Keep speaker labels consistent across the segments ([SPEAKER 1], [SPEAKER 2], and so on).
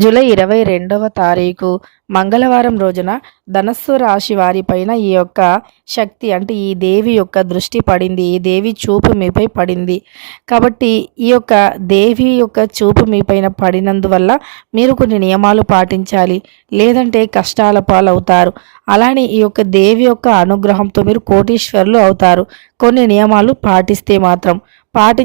[SPEAKER 1] July ఇరవై రెండవ తారీఖు మంగళవారం రోజున ధనస్సు రాశి వారిపైన ఈ యొక్క శక్తి అంటే ఈ దేవి యొక్క దృష్టి పడింది. ఈ దేవి చూపు మీపై పడింది. కాబట్టి ఈ యొక్క దేవి యొక్క చూపు మీపైన పడినందువల్ల మీరు కొన్ని నియమాలు పాటించాలి. లేదంటే కష్టాల పాలవుతారు. అలానే ఈ యొక్క దేవి యొక్క అనుగ్రహంతో మీరు కోటీశ్వరులు అవుతారు. కొన్ని నియమాలు పాటిస్తే మాత్రం పాటి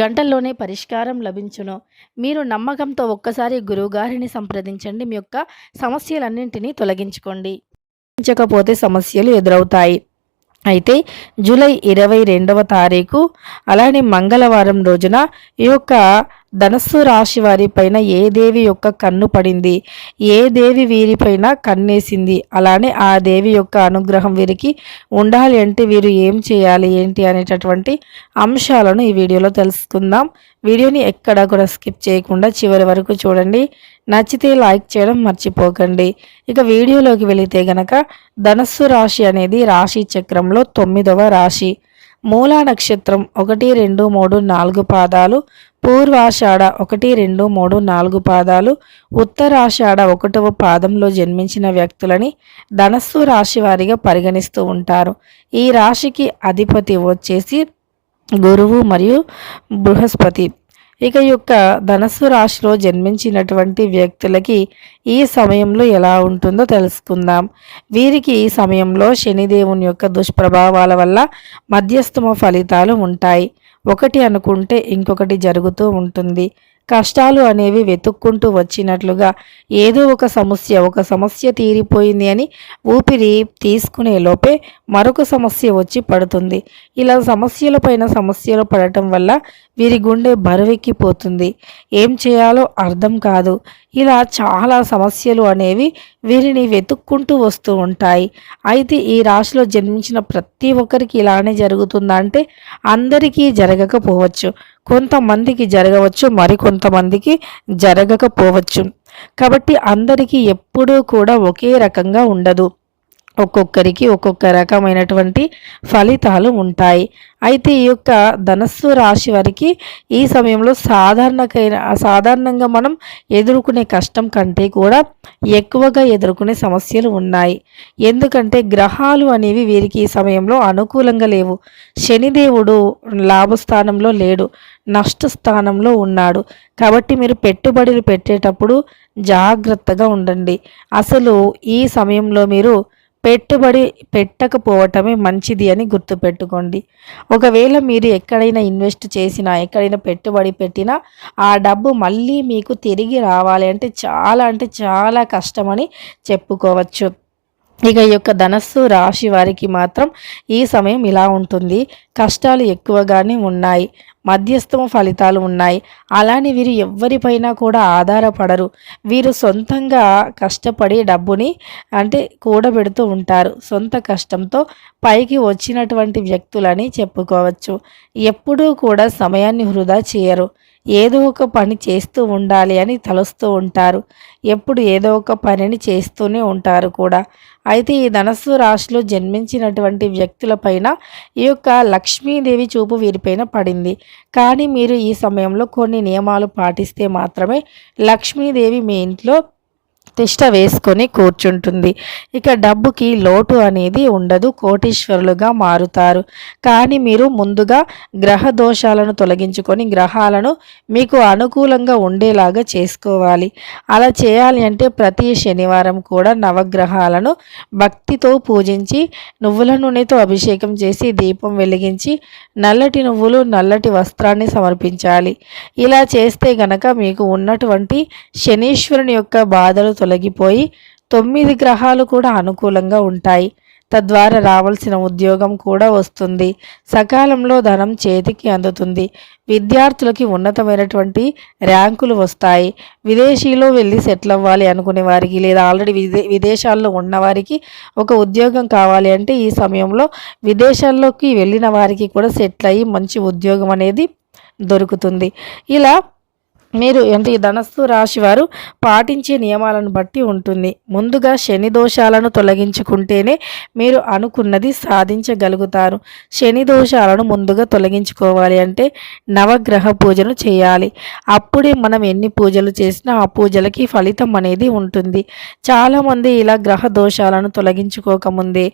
[SPEAKER 1] గంటల్లోనే పరిష్కారం లభించును. మీరు నమ్మకంతో ఒక్కసారి గురువుగారిని సంప్రదించండి. మీ యొక్క సమస్యలన్నింటినీ తొలగించుకోండి. తొలగించకపోతే సమస్యలు ఎదురవుతాయి. అయితే జూలై ఇరవై రెండవ తారీఖు అలానే మంగళవారం రోజున ఈ యొక్క ధనస్సు రాశి వారిపైన ఏ దేవి యొక్క కన్ను పడింది? ఏ దేవి వీరిపైన కన్నేసింది? అలానే ఆ దేవి యొక్క అనుగ్రహం వీరికి ఉండాలి అంటే వీరు ఏం చేయాలి? ఏంటి? అనేటటువంటి అంశాలను ఈ వీడియోలో తెలుసుకుందాం. వీడియోని ఎక్కడ కూడా స్కిప్ చేయకుండా చివరి వరకు చూడండి. నచ్చితే లైక్ చేయడం మర్చిపోకండి. ఇక వీడియోలోకి వెళితే గనక ధనస్సు రాశి అనేది రాశి చక్రంలో తొమ్మిదవ రాశి. మూలా నక్షత్రం ఒకటి రెండు మూడు నాలుగు పాదాలు పూర్వాషాఢ ఒకటి రెండు మూడు నాలుగు పాదాలు ఉత్తరాషాఢ ఒకటవ పాదంలో జన్మించిన వ్యక్తులని ధనస్సు రాశి వారిగా పరిగణిస్తూ ఉంటారు. ఈ రాశికి అధిపతి వచ్చేసి గురువు మరియు బృహస్పతి. ఇక యొక్క ధనస్సు రాశిలో జన్మించినటువంటి వ్యక్తులకి ఈ సమయంలో ఎలా ఉంటుందో తెలుసుకుందాం. వీరికి ఈ సమయంలో శనిదేవుని యొక్క దుష్ప్రభావాల వల్ల మధ్యస్థమ ఫలితాలు ఉంటాయి. ఒకటి అనుకుంటే ఇంకొకటి జరుగుతూ ఉంటుంది. కష్టాలు అనేవి వెతుక్కుంటూ వచ్చినట్లుగా ఏదో ఒక సమస్య ఒక సమస్య తీరిపోయింది అని ఊపిరి తీసుకునే లోపే మరొక సమస్య వచ్చి పడుతుంది. ఇలా సమస్యలపైన సమస్యలు పడటం వల్ల వీరి గుండె బరువెక్కిపోతుంది. ఏం చేయాలో అర్థం కాదు. ఇలా చాలా సమస్యలు అనేవి వీరిని వెతుక్కుంటూ వస్తూ ఉంటాయి. అయితే ఈ రాశిలో జన్మించిన ప్రతి ఒక్కరికి ఇలానే జరుగుతుందా అంటే అందరికీ జరగకపోవచ్చు. కొంతమందికి జరగవచ్చు మరికొంతమందికి జరగకపోవచ్చు. కాబట్టి అందరికీ ఎప్పుడూ కూడా ఒకే రకంగా ఉండదు. ఒక్కొక్కరికి ఒక్కొక్క రకమైనటువంటి ఫలితాలు ఉంటాయి. అయితే ఈ యొక్క ధనస్సు రాశి వారికి ఈ సమయంలో సాధారణకైన సాధారణంగా మనం ఎదుర్కొనే కష్టం కంటే కూడా ఎక్కువగా ఎదుర్కొనే సమస్యలు ఉన్నాయి. ఎందుకంటే గ్రహాలు అనేవి వీరికి ఈ సమయంలో అనుకూలంగా లేవు. శనిదేవుడు లాభస్థానంలో లేడు. నష్ట స్థానంలో ఉన్నాడు. కాబట్టి మీరు పెట్టుబడులు పెట్టేటప్పుడు జాగ్రత్తగా ఉండండి. అసలు ఈ సమయంలో మీరు పెట్టుబడి పెట్టకపోవటమే మంచిది అని గుర్తుపెట్టుకోండి. ఒకవేళ మీరు ఎక్కడైనా ఇన్వెస్ట్ చేసినా ఎక్కడైనా పెట్టుబడి పెట్టినా ఆ డబ్బు మళ్ళీ మీకు తిరిగి రావాలి అంటే చాలా అంటే చాలా కష్టమని చెప్పుకోవచ్చు. ఇక ఈ యొక్క ధనస్సు రాశి వారికి మాత్రం ఈ సమయం ఇలా ఉంటుంది. కష్టాలు ఎక్కువగానే ఉన్నాయి. మధ్యస్థమ ఫలితాలు ఉన్నాయి. అలానే వీరు ఎవ్వరిపైనా కూడా ఆధారపడరు. వీరు సొంతంగా కష్టపడి డబ్బుని అంటే కూడబెడుతూ ఉంటారు. సొంత కష్టంతో పైకి వచ్చినటువంటి వ్యక్తులని చెప్పుకోవచ్చు. ఎప్పుడూ కూడా సమయాన్ని వృధా చేయరు. ఏదో ఒక పని చేస్తూ ఉండాలి అని తలుస్తూ ఉంటారు. ఎప్పుడు ఏదో ఒక పనిని చేస్తూనే ఉంటారు కూడా. అయితే ఈ ధనస్సు రాశిలో జన్మించినటువంటి వ్యక్తులపైన ఈ యొక్క లక్ష్మీదేవి చూపు వీరిపైన పడింది. కానీ మీరు ఈ సమయంలో కొన్ని నియమాలు పాటిస్తే మాత్రమే లక్ష్మీదేవి మీ ఇంట్లో తిష్ట వేసుకొని కూర్చుంటుంది. ఇక డబ్బుకి లోటు అనేది ఉండదు కోటీశ్వరులుగా మారుతారు. కానీ మీరు ముందుగా గ్రహ దోషాలను తొలగించుకొని గ్రహాలను మీకు అనుకూలంగా ఉండేలాగా చేసుకోవాలి. అలా చేయాలి అంటే ప్రతి శనివారం కూడా నవగ్రహాలను భక్తితో పూజించి నువ్వుల నూనెతో అభిషేకం చేసి దీపం వెలిగించి నల్లటి నువ్వులు నల్లటి వస్త్రాన్ని సమర్పించాలి. ఇలా చేస్తే గనక మీకు ఉన్నటువంటి శనీశ్వరుని యొక్క బాధలు తొలగిపోయి తొమ్మిది గ్రహాలు కూడా అనుకూలంగా ఉంటాయి. తద్వారా రావాల్సిన ఉద్యోగం కూడా వస్తుంది. సకాలంలో ధనం చేతికి అందుతుంది. విద్యార్థులకి ఉన్నతమైనటువంటి ర్యాంకులు వస్తాయి. విదేశీలో వెళ్ళి సెటిల్ అవ్వాలి అనుకునే వారికి లేదా ఆల్రెడీ విదే విదేశాల్లో ఉన్నవారికి ఒక ఉద్యోగం కావాలి అంటే ఈ సమయంలో విదేశాల్లోకి వెళ్ళిన వారికి కూడా సెటిల్ అయ్యి మంచి ఉద్యోగం అనేది దొరుకుతుంది. ఇలా మీరు అంటే ఈ ధనస్సు రాశి వారు పాటించే నియమాలను బట్టి ఉంటుంది. ముందుగా శని దోషాలను తొలగించుకుంటేనే మీరు అనుకున్నది సాధించగలుగుతారు. శని దోషాలను ముందుగా తొలగించుకోవాలి అంటే నవగ్రహ పూజను చేయాలి. అప్పుడే మనం ఎన్ని పూజలు చేసినా ఆ పూజలకి ఫలితం అనేది ఉంటుంది. చాలామంది ఇలా గ్రహ దోషాలను తొలగించుకోకముందే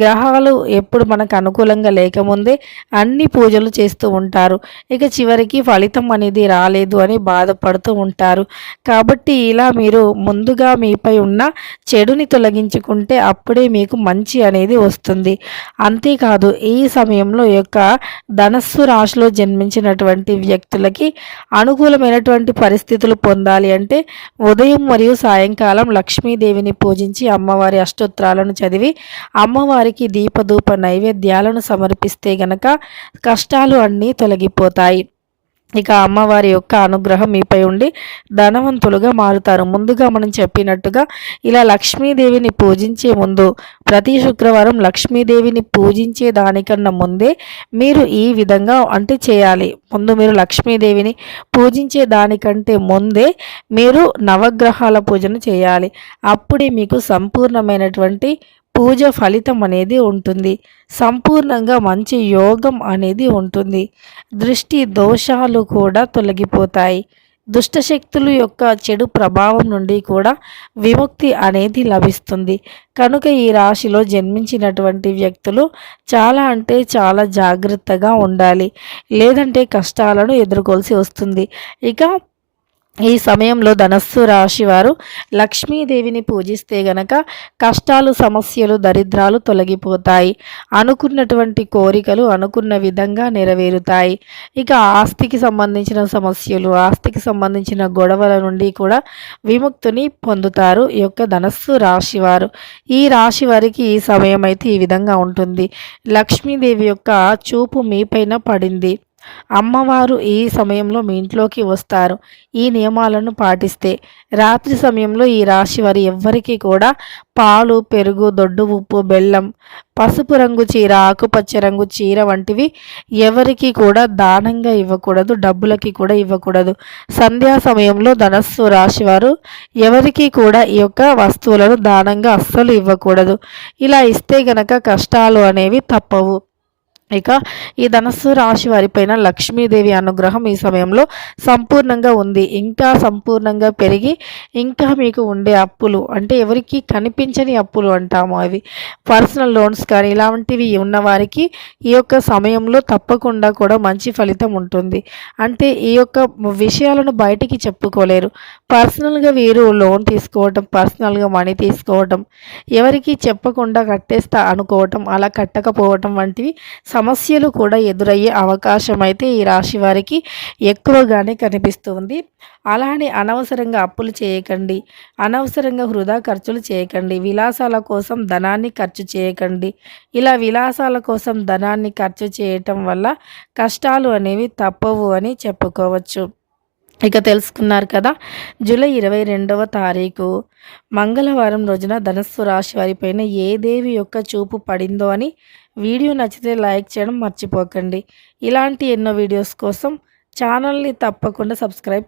[SPEAKER 1] గ్రహాలు ఎప్పుడు మనకు అనుకూలంగా లేకముందే అన్ని పూజలు చేస్తూ ఉంటారు. ఇక చివరికి ఫలితం అనేది రాలేదు అని బాధ బాధపడుతూ ఉంటారు. కాబట్టి ఇలా మీరు ముందుగా మీపై ఉన్న చెడుని తొలగించుకుంటే అప్పుడే మీకు మంచి అనేది వస్తుంది. అంతేకాదు ఈ సమయంలో యొక్క ధనస్సు రాశిలో జన్మించినటువంటి వ్యక్తులకి అనుకూలమైనటువంటి పరిస్థితులు పొందాలి అంటే ఉదయం మరియు సాయంకాలం లక్ష్మీదేవిని పూజించి అమ్మవారి అష్టోత్తరాలను చదివి అమ్మవారికి దీపధూప నైవేద్యాలను సమర్పిస్తే గనక కష్టాలు అన్నీ తొలగిపోతాయి. ఇక అమ్మవారి యొక్క అనుగ్రహం మీపై ఉండి ధనవంతులుగా మారుతారు. ముందుగా మనం చెప్పినట్టుగా ఇలా లక్ష్మీదేవిని పూజించే ముందు ప్రతి శుక్రవారం లక్ష్మీదేవిని పూజించే దానికన్నా ముందే మీరు ఈ విధంగా అంటే చేయాలి. ముందు మీరు లక్ష్మీదేవిని పూజించే దానికంటే ముందే మీరు నవగ్రహాల పూజను చేయాలి. అప్పుడే మీకు సంపూర్ణమైనటువంటి పూజ ఫలితం అనేది ఉంటుంది. సంపూర్ణంగా మంచి యోగం అనేది ఉంటుంది. దృష్టి దోషాలు కూడా తొలగిపోతాయి. దుష్టశక్తులు యొక్క చెడు ప్రభావం నుండి కూడా విముక్తి అనేది లభిస్తుంది. కనుక ఈ రాశిలో జన్మించినటువంటి వ్యక్తులు చాలా అంటే చాలా జాగ్రత్తగా ఉండాలి. లేదంటే కష్టాలను ఎదుర్కోవాల్సి వస్తుంది. ఇక ఈ సమయంలో ధనస్సు రాశి వారు లక్ష్మీదేవిని పూజిస్తే గనక కష్టాలు సమస్యలు దరిద్రాలు తొలగిపోతాయి. అనుకున్నటువంటి కోరికలు అనుకున్న విధంగా నెరవేరుతాయి. ఇక ఆస్తికి సంబంధించిన సమస్యలు ఆస్తికి సంబంధించిన గొడవల నుండి కూడా విముక్తిని పొందుతారు ఈ యొక్క ధనస్సు రాశి వారు ఈ రాశి వారికి ఈ సమయం అయితే ఈ విధంగా ఉంటుంది. లక్ష్మీదేవి యొక్క చూపు మీపైన పడింది. అమ్మవారు ఈ సమయంలో మీ ఇంట్లోకి వస్తారు. ఈ నియమాలను పాటిస్తే రాత్రి సమయంలో ఈ రాశి వారి ఎవ్వరికీ కూడా పాలు పెరుగు దొడ్డు ఉప్పు బెల్లం పసుపు రంగు చీర ఆకుపచ్చ రంగు చీర వంటివి ఎవరికి కూడా దానంగా ఇవ్వకూడదు డబ్బులకి కూడా ఇవ్వకూడదు. సంధ్యా సమయంలో ధనస్సు రాశివారు ఎవరికి కూడా ఈ యొక్క వస్తువులను దానంగా అస్సలు ఇవ్వకూడదు. ఇలా ఇస్తే గనక కష్టాలు అనేవి తప్పవు. ఇక ఈ ధనస్సు రాశి వారిపైన లక్ష్మీదేవి అనుగ్రహం ఈ సమయంలో సంపూర్ణంగా ఉంది. ఇంకా సంపూర్ణంగా పెరిగి ఇంకా మీకు ఉండే అప్పులు అంటే ఎవరికి కనిపించని అప్పులు అంటాము అవి. పర్సనల్ లోన్స్ కానీ ఇలాంటివి ఉన్నవారికి ఈ యొక్క సమయంలో తప్పకుండా కూడా మంచి ఫలితం ఉంటుంది. అంటే ఈ యొక్క విషయాలను బయటికి చెప్పుకోలేరు. పర్సనల్గా వీరు లోన్ తీసుకోవటం పర్సనల్గా మనీ తీసుకోవటం ఎవరికి చెప్పకుండా కట్టేస్తా అనుకోవటం అలా కట్టకపోవటం వంటివి సమస్యలు కూడా ఎదురయ్యే అవకాశం అయితే ఈ రాశి వారికి ఎక్కువగానే కనిపిస్తుంది. అలానే అనవసరంగా అప్పులు చేయకండి. అనవసరంగా వృధా ఖర్చులు చేయకండి. విలాసాల కోసం ధనాన్ని ఖర్చు చేయకండి. ఇలా విలాసాల కోసం ధనాన్ని ఖర్చు చేయటం వల్ల కష్టాలు అనేవి తప్పవు అని చెప్పుకోవచ్చు. ఇక తెలుసుకున్నారు కదా జూలై ఇరవై రెండవ తారీఖు. మంగళవారం రోజున ధనస్సు రాశి వారిపైన ఏ దేవి యొక్క చూపు పడిందో అని వీడియో నచ్చితే లైక్ చేయడం మర్చిపోకండి. ఇలాంటి ఎన్నో వీడియోస్ కోసం ఛానల్ని తప్పకుండా సబ్స్క్రైబ్